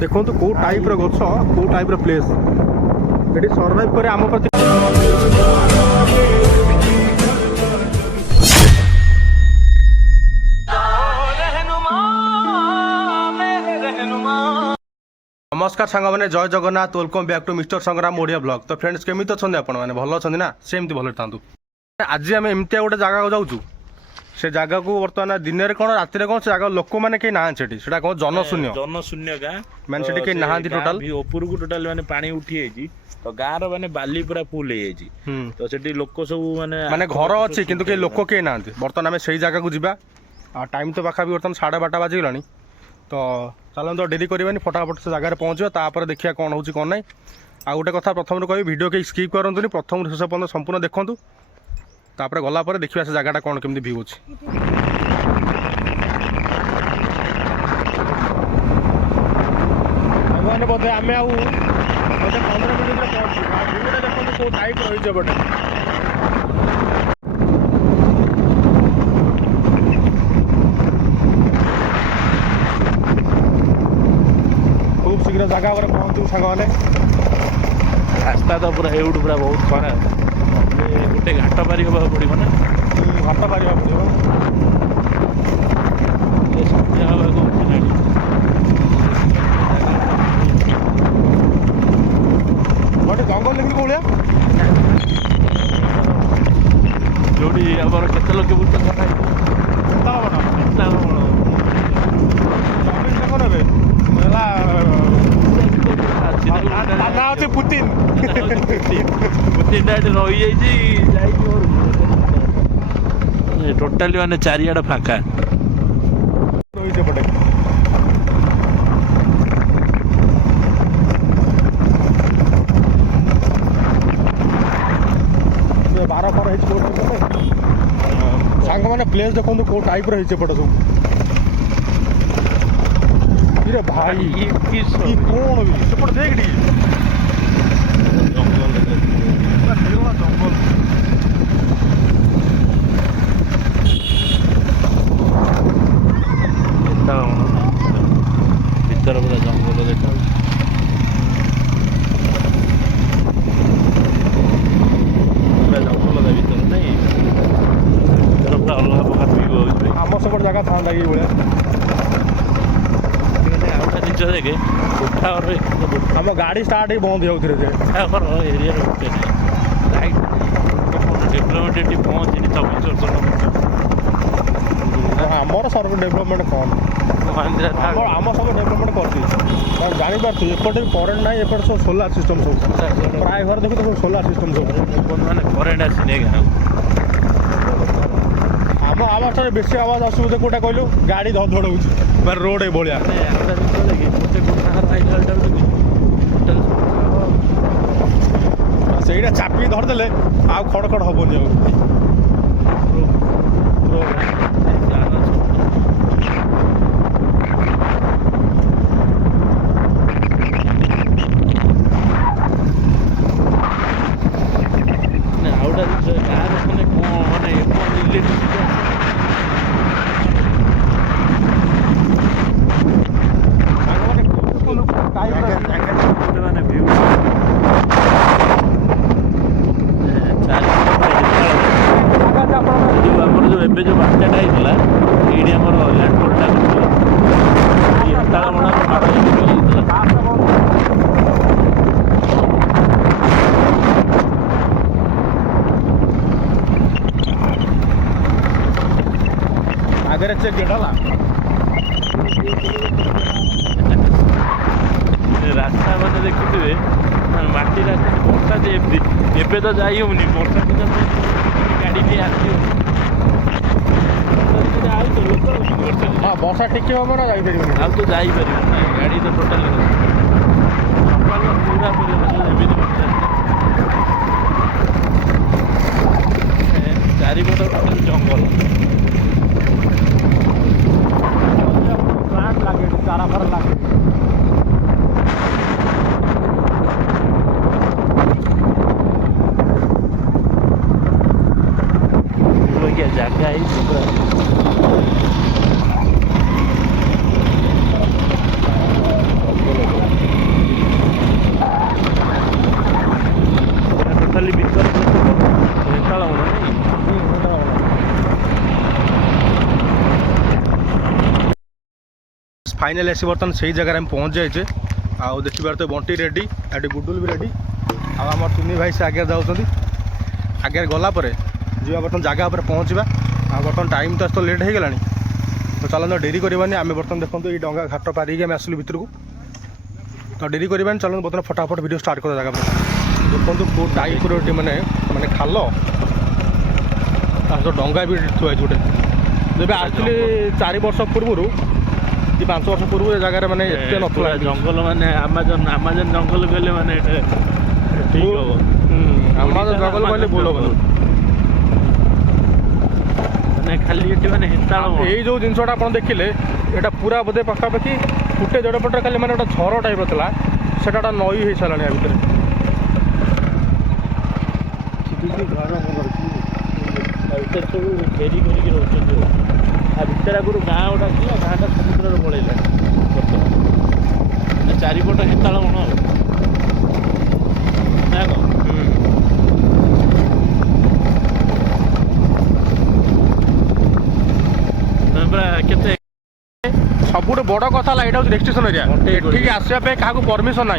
देखो तो कौ टाइप गछ कौ टाइप प्लेस ये सर्वाइव करे आम प्रति नमस्कार सांग मैंने जय Jagannath welcome back to mister Sangram Odia blog. तो फ्रेंड्स केमी अच्छा आप भल अच्छा ना सेमती भल था। आज आम एमती गोटे जगह जाऊँ से जगह को बर्तमान दिन में कौन रात कौन से जगह लोक मैंने कहीं ना कौन जनशून्य जनशून्य गाँ मैंने से कहीं ना टोटाल ऊपर को टोटाल माने पानी उठी जाइए तो गाँव माने बाली पूरा फुल हो जाइए तो सेठी लोक सब माने माने घर अच्छी किंतु के लोक कहीं ना बर्तमान आम से जगह को जावा टाइम तो पाखा भी बर्तमान 12:30 बाजिगला तो चलो तो डेरी करवानी फटाफट से जगह पहुँचा देखिए कौन हो कौन ना। आ गोटे कथा प्रथम कह वीडियो कहीं स्किप करतुनि प्रथम शेष पर्यटन संपूर्ण देखूँ तापर गलापर देखिए से जगह कौन केमती व्यू अच्छी मैंने बोधे आम आउ 15 मिनट पहुँचू देखते कौ टाइप रही बटे खूब शीघ्र जगह पर पहुँचू सांग रास्ता तो पूरा एवढू पूरा बहुत खराब गोटे घाट पारी हवा पड़ो ना घाट पार पड़ो सन्ध्या हवा गोटे जंगल लेकिन कौलिया जोड़ी आम केते लोक बुझे पुतिन पुतिन रही टोटाली माने चारिआड फाँका रही पटे बार फार सांग मैंने प्लेस देखो कौ टाइप रही पटे सब रे भाई कौन भी सेपट देख जंगल भीतर पूरा जंगल देखा जंगल भीतर नहीं भीतर पूरा अलग प्रकार आम सेपट जगह था भाया जिन देखे उठा आम गाड़ी स्टार्ट ही बंद हो एरिया डेभलपमेंट ये पहुँचनी 24 वर्ष आमर सर्व डेभलपमेंट कौन आम सब डेभलपमेंट कर जापार एपटे करेन्ट ना एपटे सब सोलार सिस्टम सब प्राय घर देखो तो सोलार सिस्टम सब मैंने करेन्ट आसने आम आवाज बेसी आवाज आसुदे कौटा कहलु गाड़ी धड़ हो रोड भाया से चापी धरदे आ खड़ खड़ हेनी ଏବେ ଯେଉଁ ବାତ୍ୟାଟା ହେଇଥିଲା ଏଇଠି ଆମର ଲ୍ୟାଣ୍ଡଫଲଟା କରିଥିଲା ଏଇ ରାସ୍ତାଟା ବଡ଼ ମାଡ଼ ହେଇଥିଲା आगे चेक गेट है रास्ता मैंने देखुए माटी रास्ता ବର୍ଷା ଯେ ଏବେ ତ ଯାଇ ହେଉନି ବର୍ଷା ଦିନ ଗାଡ଼ି ବି ଆସିବ हाँ वर्षा टिके हम ना जापर ଆଉ ତ ଯାଇପାରିବ ନା ଗାଡ଼ି ତ ଟୋଟାଲି ପୁରା ଏମିତି ବର୍ଷା ଚାରିପଟ ଟୋଟାଲି ଜଙ୍ଗଲ प्लांट लगे चारा फारा लगे जगह ही फाइनाली आसी बर्तमान से जगह आम पहुँच जाइए आउ देखिबार तो बंटी रेडी एटी गुडुल भी रेडी आम तिनि भाई से आगे जाऊँच आगे गलापर जी बर्तमान जगह पर पहुँचा आ बर्तमान टाइम तो तो लेट हो गला तो चलो डेरी करवानी आम बर्तमान देखो ये डंगा घाट पारिक आम आसलु भितर को तो डेरी करवानी चलो बर्तमान फटाफट वीडियो स्टार्ट कर जगह पर देखो कौ टाइप मैंने मैंने खाल तो डंगा भी थुआ गोटे जब आसली 4 वर्ष पूर्व कि 5 वर्ष पूर्व जगह मैंने एत ना जंगल माने आमाजन आमाजन जंगल कहले माने ठीक हम आमाजन जंगल कहले भूल हम माने खाली एटी माने हिताल ये जो जिनसटा आप देखिले यहाँ पूरा बोधे पखापाखि फुटे देढ़ फुट खाली मैंने गोटे छर टाइप था सेटा नई हो सारा या भितर सब फेरी करके रोचे आ भितर आगुरी गाँ गोटा था गाँटा समुद्र पलैला बर्तमान चारिपट हेताल बण ना पूरा केते सबुठ बड़ कथा है यहाँ रेस्ट्रिक्शन एरिया एठिक आसवाई क्या परमिशन ना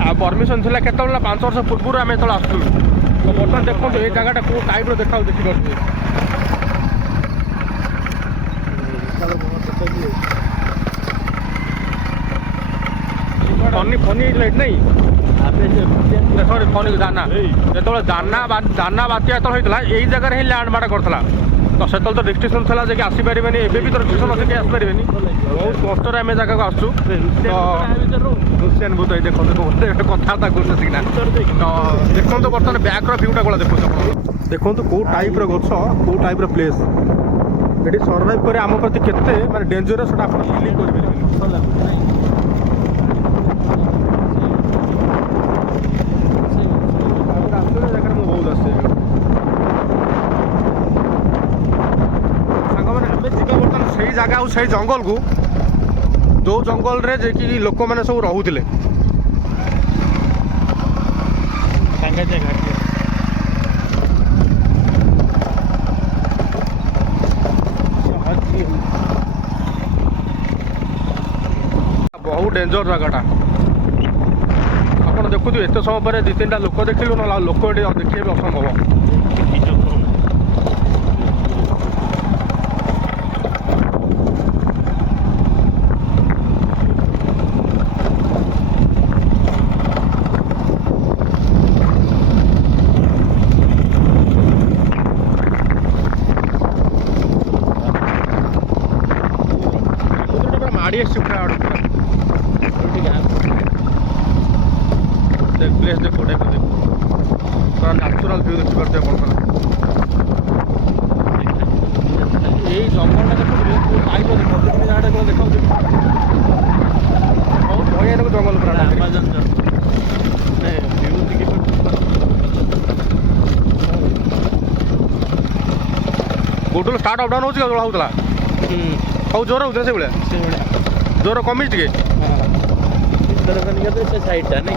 आ परमिशन थी के 5 वर्ष पूर्व आम जो आसलु तो बर्तमान देखो ये जगह कौ टाइप देखा देखिए फनी फनी लाइट नहीं सरी फनी दाना जो दाना बात्या जो होता है यही जगह ही लैंड मार्क करता तो से तो रेस्ट्रिक्शन था कि आसपारे एवं भी तो रेस्ट्रिक्शन अच्छे कि आसपारे बहुत कष्ट आम जगह को आसु रुसियान भूत देखो कथबार्ता करना तो देखो बर्तमान बैक भ्यूटा कौन देखो देखो कौ टाइप गछ कौ टाइप प्लेस ये सर्वाइव करे आम प्रति केते माने डेंजरस आप फिलिंग करेंगे जगह बहुत आसे बर्तमान से जगह से जंगल को जो जंगल रे जे कि लोक मैंने सब रोते बहुत डेंजर जगहटा आप देखु एत समय पर 2-3टा लोक देखिलु ना लोक देखिए भी असंभव माड़ी पूरा प्लेस देखो टाइप देखो पूरा नेचुरल व्यू देखी पार्थे बर्तमान यही जंगल देखो टाइप देखो जगह देखो बहुत भयानक जंगल पूरा आमाजन व्यू देखी गुडुल स्टार्ट अप डाउन हो जोड़ा होता हौ जोर होता से भाया जोर कमी टे से साइडटा नहीं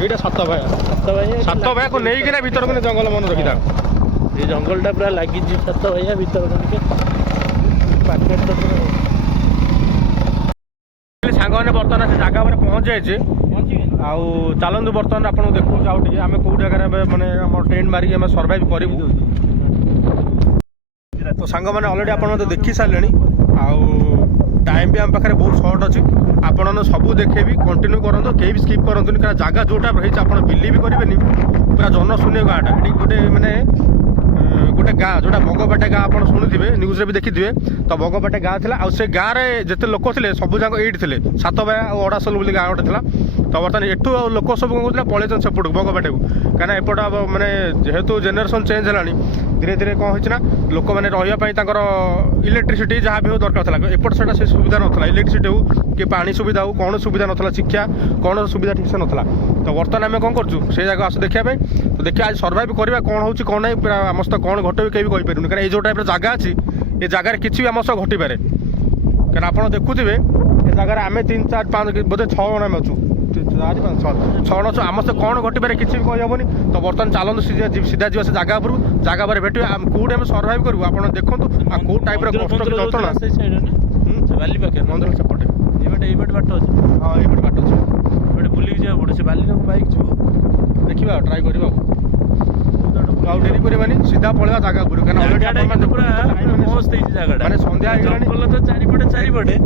ये सत भाया को नहीं कि भर को जंगल मन रखी ये जंगलटा पूरा लगी सत भाइया भर सांग मैंने बर्तमान से जगह पर पहुँच जाए आउ चलतु बर्तमान आपको देखो आउ टे आम कौ जगह मैंने टेंट मारिक आम सर्वाइव करूँ तो सांग मैंने अलरेडी आप देखी सारे आउ टाइम भी आम पाखे बहुत सर्ट अच्छी आपने सबू देखेबी कंटिन्यू करूँ कहीं भी स्किप करूँ क्या जगह जो टाइप रही आप बिलीव करेंगे पूरा जनशून्य गाँटा ये गोटे मैंने गोटे गाँ जोटा बगपाटे गाँ आप शुणुवे न्यूज़ भी देखिए तो बगपाटे गाँ थी आ गाँव में जिते लोक थे सब जाक ये थे सातबाया और अड़ासल बोली गाँ गोटे था तो बर्तमान एठू लोक सब कौन कहते पलैन सेपट बगपाटे को कहीं एपट मैंने जेहेतु जेनेरेशन चेंज है धीरे धीरे कौन होना लोक मैंने रही इलेक्ट्रिसिटी जहाँ भी हो दरकार था एपट से सुविधा नाला इलेक्ट्रिसिटी हो कि पानी सुविधा हो कौन सुविधा नाला शिक्षा कौन सुविधा ठीक से नाला तो बर्तमान आम कौन करूँ से जगह आस देखा तो देखिए आज सर्वाइव करवा कौन हो कौन ना पूरा आम सहित कौन घटे कहीं भी कहीपर कहीं जो टाइप जगह अच्छी ये जगार किसी भी आम सह घटीपे कहीं आप देखुवे ये जगह आम 3-4-5 बोधे 6 जन अच्छु 4-5-6 जन आम सहित कौन घटीपे किसी भी कहीहबनी तो बर्तमान चलते सीधा जी से जगह पर जगह पर भेटे कौटे आम सर्वाइव करूँ आप देखो कौ टाइप कष्ट जंत्रणा मंदिर सेपटे ଏଇ ବାଟ ବାଟ ଅଛି ହଁ ଏଇପଟେ ବାଟ ଅଛି ଏପଟେ ବୁଲିକି ଯିବାକୁ ପଡ଼େ ସେ ବାଲିରେ ବାଇକ୍ ଯିବ ଦେଖିବା ଟ୍ରାଏ କରିବା ଆଉ ଡେରି କରିବାନି ସିଧା ପଳେଇବା ଜାଗା ଉପରୁ କାରଣ ଅଲରେଡି ଜାଗାଟା କିନ୍ତୁ ପୁରା ମସ୍ତ ହେଇଛି ଜାଗାଟା ମାନେ ସନ୍ଧ୍ୟା ହେଇଗଲାଣି ଜଙ୍ଗଲ ତ ଚାରିପଟେ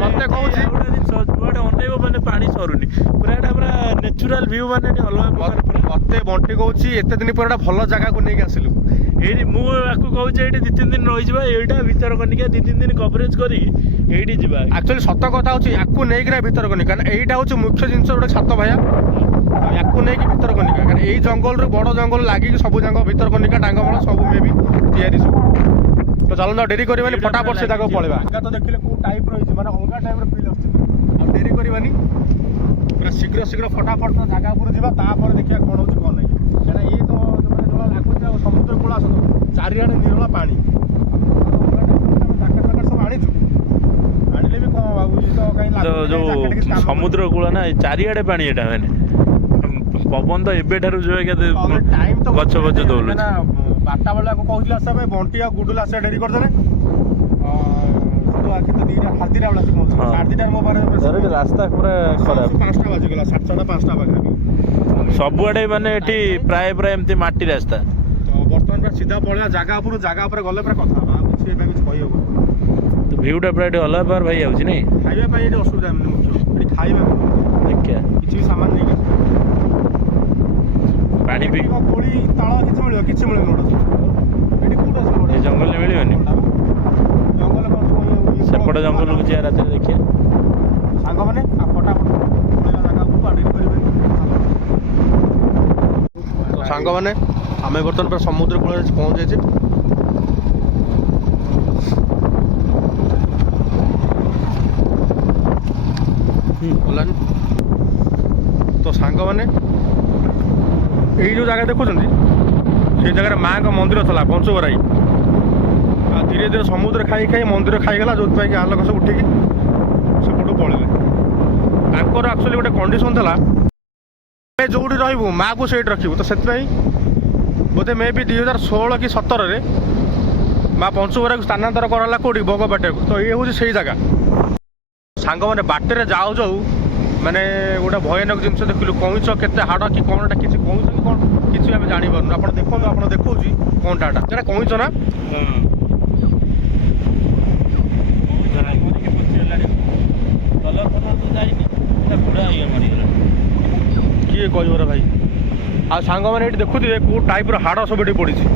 ମତେ କହୁଛି ଆଉ ଗୋଟେ ଜିନିଷ ଯୁଆଡ଼େ ଅନେଇବ ମାନେ ପାଣି ସରୁନି ପୁରା ଏଟା ପୁରା ନେଚୁରାଲ ଭିଉ ମାନେ ଏଠି ଅଲଗା ପ୍ରକାର ପୁରା ମତେ ବଣ୍ଟି କହୁଛି ଏତେ ଦିନ ପରେ ଗୋଟେ ଭଲ ଜାଗାକୁ ନେଇକି ଆସିଲୁ ଏଇଠି ମୁଁ ଆକୁ କହୁଛି ଏଇଠି 2-3 ଦିନ ରହିଯିବା ଏଇଟା ଭିତରକନିକା 2-3 ଦିନ କଭରେଜ କରି ଏଇଠି ଯିବା ଆକ୍ଚୁଆଲି ସତ କଥା ହଉଛି ୟାକୁ ନେଇକିନା ଭିତରକନିକା କାରଣ ଏଇଟା ହଉଛି ମୁଖ୍ୟ ଜିନିଷ ଗୋଟେ ସାତ ଭାଇଆ ଆଉ ୟାକୁ ନେଇକି ଭିତରକନିକା କାରଣ ଏଇ ଜଙ୍ଗଲରୁ ବଡ଼ ଜଙ୍ଗଲ ଲାଗିକି ସବୁ ଯାକ ଭିତରକନିକା ଡାଙ୍ଗମାଳ ସବୁ ମେ ବି ତିଆରି ସବୁ ତ ଚାଲନ୍ତୁ ଆଉ ଡେରି କରିବାନି ଫଟାଫଟ ସେ ଜାଗାକୁ ପଳେଇବା ଜାଗା ତ ଦେଖିଲେ କୋଉ ଟାଇପ ରହିଛି ମାନେ ଅଲଗା ଟାଇପର ଫିଲ୍ ଆସୁଛି ଆଉ ଡେରି କରିବାନି ପୁରା ଶୀଘ୍ର ଫଟାଫଟ ଜାଗା ଉପରୁ ଯିବା ତାପରେ ଦେଖିବା କ'ଣ ହଉଛି କ'ଣ ନାହିଁ କାରଣ ଇଏ ତ ମାନେ ଯୋଉଟା ଲାଗୁଛି ଆଉ ସମୁଦ୍ର କୂଳ ଆସ ଚାରିଆଡ଼େ ନିରଳା ପାଣି ଜ୍ୟାକେଟ ସବୁ ଆଣିଛୁ ଆଣିଲେ ବି କ'ଣ ଭାବୁଛି ତ କାହିଁ ଯୋଉ ସମୁଦ୍ର କୂଳ ନା ଚାରିଆଡ଼େ ପାଣି ଏଟା ମାନେ ପବନ ତ ଏବେଠାରୁ ଯୋଉ ଟାଇମ୍ ତ ଗଛ ଦଉଛନ୍ତି ନା 12ଟା ବେଳେ ଆକୁ କହୁଥିଲି ଆସିବା ପାଇଁ ବଣ୍ଟି ଆଉ ଗୁଡୁଲ ଆସିବା ଡେରି କରିଦେଲେ କେତେ ଦିଟା 2:30 ବେଳେ ଆସି ପହଞ୍ଚିବ 2:30 ମୋ ପାଖରେ ରାସ୍ତା ପୁରା ଖରାପ 5ଟା ବାଜିଗଲା 4:30 5ଟା ପାଖାପାଖି ସବୁଆଡ଼େ ମାନେ ଏଠି ପ୍ରାୟ ଏମିତି ମାଟି ରାସ୍ତା ତ ବର୍ତ୍ତମାନ ପୁରା ସିଧା ପଳେଇବା ଜାଗା ଉପରୁ ଜାଗା ଉପରେ ଗଲେ ପୁରା କଥା ହବା ଆଉ କିଛି ଏବେ କିଛି କହିହେବ ତ ଭିଉଟା ପୁରା ଏଠି ଅଲଗା ପ୍ରକାର ଭାଇ ଯାଉଛି ନାଇଁ ଖାଇବା ପାଇଁ ଏଠି ଅସୁବିଧା ଏମିତି ମୁଖ୍ୟ ଏଠି ଖାଇବା ଦେଖିଆ କିଛି ବି ସାମାନ ନେଇକି ପାଣି ବି କୋଳି ତାଳ କିଛି ମିଳିବ କିଛି ମିଳିବନି ଗୋଟେ ଏଠି କୋଉଠି ଆସିବ ଏ ଜଙ୍ଗଲରେ ମିଳିବନି ଜଙ୍ଗଲ ସେପଟେ ଜଙ୍ଗଲକୁ ଯିବା ରାତିରେ ଦେଖିବା ସାଙ୍ଗମାନେ ଆଉ ଫଟାଫଟ ପଳେଇବା ଜାଗା ଉପରକୁ ଆଉ ଡେରି କରିବେନି ତ ସାଙ୍ଗମାନେ ଆମେ ବର୍ତ୍ତମାନ ପୁରା ସମୁଦ୍ର କୂଳରେ ପହଞ୍ଚିଯାଇଛେ ଗଲାନି ତ ସାଙ୍ଗମାନେ ଏଇ ଯେଉଁ ଜାଗା ଦେଖୁଛନ୍ତି ସେଇ ଜାଗାରେ ମାଆଙ୍କ ମନ୍ଦିର ଥିଲା ପଞ୍ଚୁବରାଇ ଆଉ ଧୀରେ ଧୀରେ ସମୁଦ୍ର ଖାଇ ମନ୍ଦିର ଖାଇଗଲା ଯେଉଁଥିପାଇଁ କି ଆଲୋକ ସବୁ ଉଠିକି ସେପଟୁ ପଳେଇଲେ ତାଙ୍କର ଆକ୍ଚୁଆଲି ଗୋଟେ କଣ୍ଡିସନ୍ ଥିଲା ଆମେ ଯେଉଁଠି ରହିବୁ ମାଆକୁ ସେଇଠି ରଖିବୁ ତ ସେଥିପାଇଁ ବୋଧେ ମେ ବି 2016 କି 17ରେ ମା ପଞ୍ଚୁବରାଇକୁ ସ୍ଥାନାନ୍ତର କରାହେଲା କେଉଁଠି ବଗବାଟିଆକୁ ତ ଇଏ ହେଉଛି ସେଇ ଜାଗା ସାଙ୍ଗମାନେ ବାଟରେ ଯାଉ ଯାଉ ମାନେ ଗୋଟେ ଭୟାନକ ଜିନିଷ ଦେଖିଲୁ କଇଁଛ କେତେ ହାଡ଼ କି କ'ଣ ଏଟା କିଛି କଇଁଛ କି କ'ଣ କିଛି ଆମେ ଜାଣିପାରୁନୁ ଆପଣ ଦେଖନ୍ତୁ ଆପଣ ଦେଖଉଛି କ'ଣଟା ଏଟା କଇଁଛ ନା କିଏ କହିବ ରେ ଭାଇ ଆଉ ସାଙ୍ଗମାନେ ଏଇଠି ଦେଖୁଥିବେ କେଉଁ ଟାଇପ୍ର ହାଡ଼ ସବୁ ଏଠି ପଡ଼ିଛି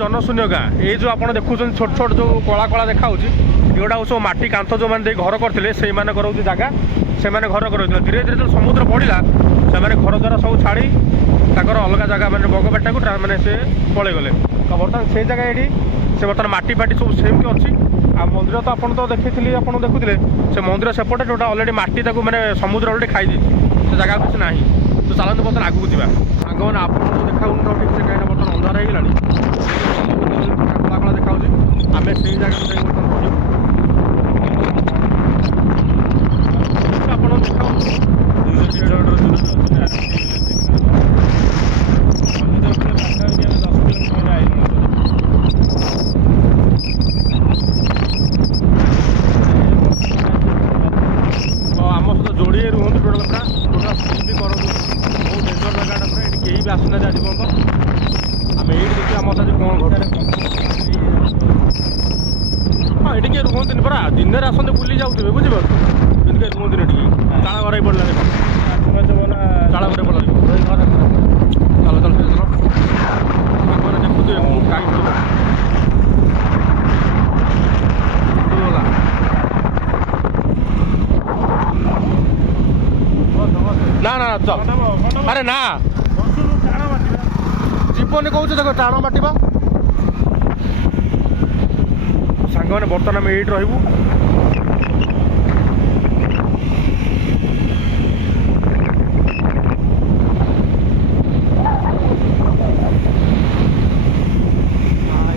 ଜନଶୂନ୍ୟ ଗାଁ ଏଇ ଯେଉଁ ଆପଣ ଦେଖୁଛନ୍ତି ଛୋଟ ଛୋଟ ଯେଉଁ କଳା କଳା ଦେଖାହେଉଛି ଏଗୁଡ଼ା ସବୁ ମାଟି କାନ୍ଥ ଯେଉଁମାନେ ଦେଇ ଘର କରିଥିଲେ ସେଇମାନଙ୍କର ହେଉଛି ଜାଗା ସେମାନେ ଘର କରୁଥିଲେ ଧୀରେ ଧୀରେ ଯେତେବେଳେ ସମୁଦ୍ର ବଢ଼ିଲା ସେମାନେ ଘର ଦ୍ୱାରା ସବୁ ଛାଡ଼ି ତାଙ୍କର ଅଲଗା ଜାଗା ମାନେ ବଗବାଟାକୁ ମାନେ ସେ ପଳେଇଗଲେ ତ ବର୍ତ୍ତମାନ ସେଇ ଜାଗା ଏଠି ସେ ବର୍ତ୍ତମାନ ମାଟି ଫାଟି ସବୁ ସେମିତି ଅଛି ଆଉ ମନ୍ଦିର ତ ଆପଣ ତ ଦେଖିଥିଲି ଆପଣ ଦେଖୁଥିଲେ ସେ ମନ୍ଦିର ସେପଟେ ଯେଉଁଟା ଅଲରେଡ଼ି ମାଟି ତାକୁ ମାନେ ସମୁଦ୍ର ଅଲରେଡ଼ି ଖାଇଦେଇଛି ସେ ଜାଗା କିଛି ନାହିଁ ତ ଚାଲନ୍ତୁ ବର୍ତ୍ତମାନ ଆଗକୁ ଯିବା ସାଙ୍ଗମାନେ ଆପଣଙ୍କୁ ଦେଖାଉନି ତ ଠିକ୍ ସେ କାହିଁକିନା ବର୍ତ୍ତମାନ ଅନ୍ଧାର ହେଇଗଲାଣି କଳା କଳା ଦେଖାଯାଉଛି ଆମେ ସେଇ ଜାଗାକୁ ଯାଇ ବର୍ତ୍ତମାନ ରହିବୁ ଆପଣ ଦେଖାଉଛି ଆମ ସହିତ ଯୋଡ଼ିଏ ରୁହନ୍ତୁ ଟୋଟାଲ୍ ସ୍କିଲ୍ ବି କରନ୍ତୁ ବହୁତ ଡେଞ୍ଜର ଜାଗାଟା ପୁରା ଏଠି କେହି ବି ଆସୁନାହାନ୍ତି ଆଜି ପର୍ଯ୍ୟନ୍ତ ଆମେ ଏଇଠି ଦେଖିବା ଆମ ସାଥେ କ'ଣ ଘଟରେ ହଁ ଏଠି କିଏ ରୁହନ୍ତିନି ପରା ଦିନରେ ଆସନ୍ତି ବୁଲି ଯାଉଥିବେ ବୁଝିପାରୁଛୁ କିନ୍ତୁ କିଏ ରୁହନ୍ତିନି ଏଠି ଚାଳ ଘରେ ପଡ଼ିଲା ଦେଖ ଚାଳ ଘରେ ପଡ଼ିଲା ଚାଲ ଚାଲ ଚାଲ ସାଙ୍ଗମାନେ ଦେଖୁଥିବେ ମୁଁ ଟାଇମ୍ ଗଲା ନା ନା ଚଲ ଆରେ ନା ଜୀବନି କହୁଛୁ ଦେଖ ଟାଣ ମାଟିବା ସାଙ୍ଗମାନେ ବର୍ତ୍ତମାନ ଆମେ ଏଇଠି ରହିବୁ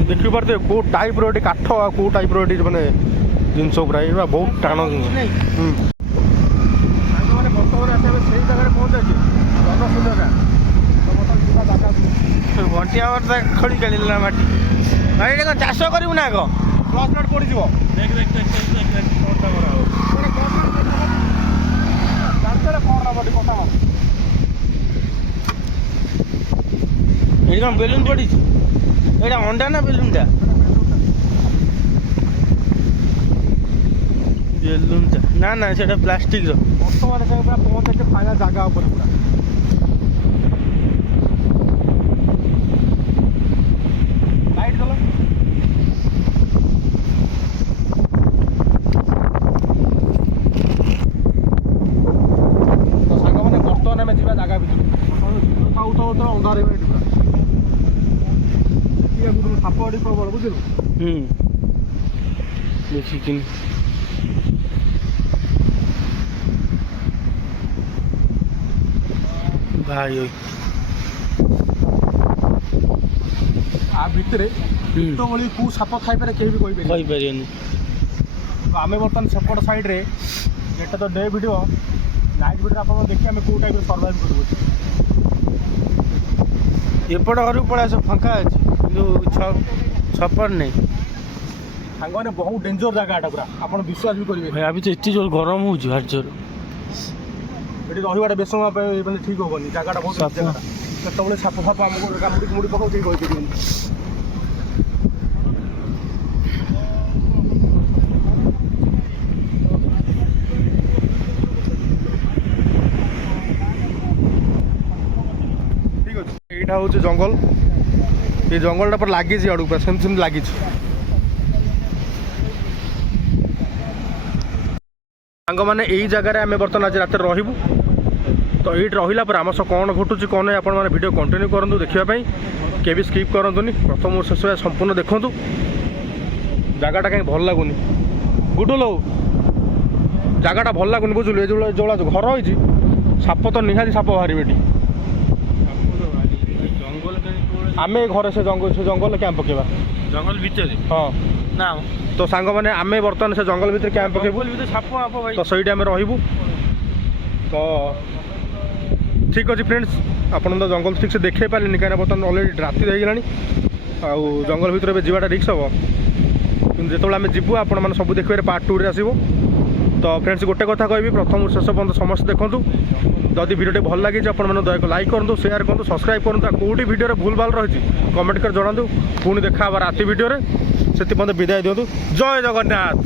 ଦେଖିପାରୁଥିବେ କେଉଁ ଟାଇପ୍ର ଏଠି କାଠ ଆଉ କେଉଁ ଟାଇପ୍ର ଏଠି ମାନେ ଜିନିଷ ପୁରା ଏଇଟା ବହୁତ ଟାଣ ଜିନିଷ ସାଙ୍ଗମାନେ ବର୍ତ୍ତମାନ ଆସିବେ ସେଇ ଜାଗାରେ ପହଞ୍ଚାଇଛି ଜନଶୂନ୍ୟ ଗାଁ ତ ବର୍ତ୍ତମାନ ଯିବା ଜାଗା ଘଣ୍ଟିଆ ବର୍ତ୍ତା ଖୋଳି କାଢ଼ିଲା ମାଟି ଭାଇ ଏଇଟା କ'ଣ ଚାଷ କରିବୁ ନା କ'ଣ କ୍ଲଚ୍ ନଟ୍ ପଡ଼ିଯିବ। ଦେଖ ଦେଖ ଦେଖ ଦେଖ ଦେଖ କଣଟା କରାହବ। ଏଠି କ'ଣ ବେଲୁନ୍ ପଡ଼ିଛି ଏଇଟା ଅଣ୍ଡା ନା ବେଲୁନ୍ଟା ବେଲୁନ୍ଟା ନା ନା ସେଇଟା ପ୍ଲାଷ୍ଟିକ୍ର ବର୍ତ୍ତମାନ ସେ ପୁରା ପହଞ୍ଚେଇছে ଫାଇନାଲ ଜାଗା ଉପରେ ପୁରା। ଲାଇଟ୍ ଦେଲ। ତ ସାଙ୍ଗମାନେ ବର୍ତ୍ତମାନ ଆମେ ଯିବା ଜାଗା ଭିତରକୁ। ଥାଉ ଥାଉ ଥାଉ ଅନ୍ଧାର ହେଇଗଲା ଏଠି ପୁରା। ଦେଖିବାକୁ ଦୂରରୁ ସାପ ଏଠି ପ୍ରବଳ ବୁଝିଲୁ। ଦେଖିକିନି ଭାଇ ଆ ଭିତରେ କେତେବେଳେ କେଉଁ ସାପ ଥାଇପାରେ କେହି ବି କହିପାରିବେ। କହିପାରିବନି ତ ଆମେ ବର୍ତ୍ତମାନ ସେପଟ ସାଇଡ଼୍ରେ ଏଟା ତ ଡେ ଭିଡ଼ିଓ ନାଇଟ୍ ଭିଡ଼ିଓ ଆପଣ ଦେଖି ଆମେ କେଉଁ ଟାଇପ୍ରେ ସର୍ଭାଇଭ୍ କରିବୁ। ଏପଟ ଘରକୁ ପଳେଇ ଆସ ଫାଙ୍କା ଅଛି କିନ୍ତୁ ଛପର ନେଇ ସାଙ୍ଗମାନେ ବହୁତ ଡେଞ୍ଜର ଜାଗା ଏଟା ପୁରା ଆପଣ ବିଶ୍ୱାସ ବି କରିବେ। ଭାଇ ଆବି ତ ଏତେ ଜୋର ଗରମ ହେଉଛି ଭାରି ଜୋର ଏଠି ରହିବାଟା ବେଶ ସମୟ ପାଇଁ ମାନେ ଠିକ୍ ହେବନି ଜାଗାଟା ବହୁତ ସାପ। ଜାଗାଟା କେତେବେଳେ ସାପ ଫାପ ଆମକୁ କାମୁଡ଼ି ମୁଡ଼ି ପକାଉ କେହି କହିପାରିବେନି। ଠିକ୍ ଅଛି ଏଇଟା ହେଉଛି ଜଙ୍ଗଲ ଏ ଜଙ୍ଗଲଟା ପୁରା ଲାଗିଛି ଆଡ଼କୁ ପୁରା ସେମିତି ସେମିତି ଲାଗିଛି। ସାଙ୍ଗମାନେ ଏଇ ଜାଗାରେ ଆମେ ବର୍ତ୍ତମାନ ଆଜି ରାତିରେ ରହିବୁ। ତ ଏଇଠି ରହିଲା ପରେ ଆମ ସହ କ'ଣ ଘଟୁଛି କ'ଣ ନାହିଁ ଆପଣମାନେ ଭିଡ଼ିଓ କଣ୍ଟିନ୍ୟୁ କରନ୍ତୁ ଦେଖିବା ପାଇଁ କେବେ ବି ସ୍କିପ୍ କରନ୍ତୁନି ପ୍ରଥମରୁ ଶେଷ ଯାଏଁ ସମ୍ପୂର୍ଣ୍ଣ ଦେଖନ୍ତୁ। ଜାଗାଟା କାହିଁ ଭଲ ଲାଗୁନି ଗୁଡୁଲ ଜାଗାଟା ଭଲ ଲାଗୁନି ବୁଝିଲୁ। ଏ ଯୋଉ ଘର ହେଇଛି ସାପ ତ ନିହାତି ସାପ ବାହାରିବେ ଏଠି। ଆମେ ଘରେ ସେ ଜଙ୍ଗଲରେ କ୍ୟାମ୍ପ ପକେଇବା ଜଙ୍ଗଲ ଭିତରେ ହଁ ନା ତ ସାଙ୍ଗମାନେ ଆମେ ବର୍ତ୍ତମାନ ସେ ଜଙ୍ଗଲ ଭିତରେ କ୍ୟାମ୍ପ ପକେଇବୁ। ସାପ ଆପ ଭାଇ ତ ସେଇଠି ଆମେ ରହିବୁ। ତ ଠିକ୍ ଅଛି ଫ୍ରେଣ୍ଡସ୍ ଆପଣ ତ ଜଙ୍ଗଲ ଠିକ୍ ସେ ଦେଖେଇ ପାରିଲେନି କାହିଁକିନା ବର୍ତ୍ତମାନ ଅଲରେଡ଼ି ରାତି ହେଇଗଲାଣି ଆଉ ଜଙ୍ଗଲ ଭିତରେ ଏବେ ଯିବାଟା ରିକ୍ସ ହେବ। କିନ୍ତୁ ଯେତେବେଳେ ଆମେ ଯିବୁ ଆପଣମାନେ ସବୁ ଦେଖିବାରେ ପାର୍ଟ 2ରେ ଆସିବ। ତ ଫ୍ରେଣ୍ଡସ୍ ଗୋଟେ କଥା କହିବି ପ୍ରଥମରୁ ଶେଷ ପର୍ଯ୍ୟନ୍ତ ସମସ୍ତେ ଦେଖନ୍ତୁ। ଯଦି ଭିଡ଼ିଓଟି ଭଲ ଲାଗିଛି ଆପଣମାନେ ଦୟାକରି ଲାଇକ୍ କରନ୍ତୁ ସେୟାର କରନ୍ତୁ ସବସ୍କ୍ରାଇବ୍ କରନ୍ତୁ। ଆଉ କେଉଁଠି ଭିଡ଼ିଓରେ ଭୁଲ ଭାଲ ରହିଛି କମେଣ୍ଟ କରି ଜଣାନ୍ତୁ। ପୁଣି ଦେଖା ହେବା ରାତି ଭିଡ଼ିଓରେ ସେଥିପର୍ଯ୍ୟନ୍ତ ବିଦାୟ ଦିଅନ୍ତୁ। ଜୟ ଜଗନ୍ନାଥ।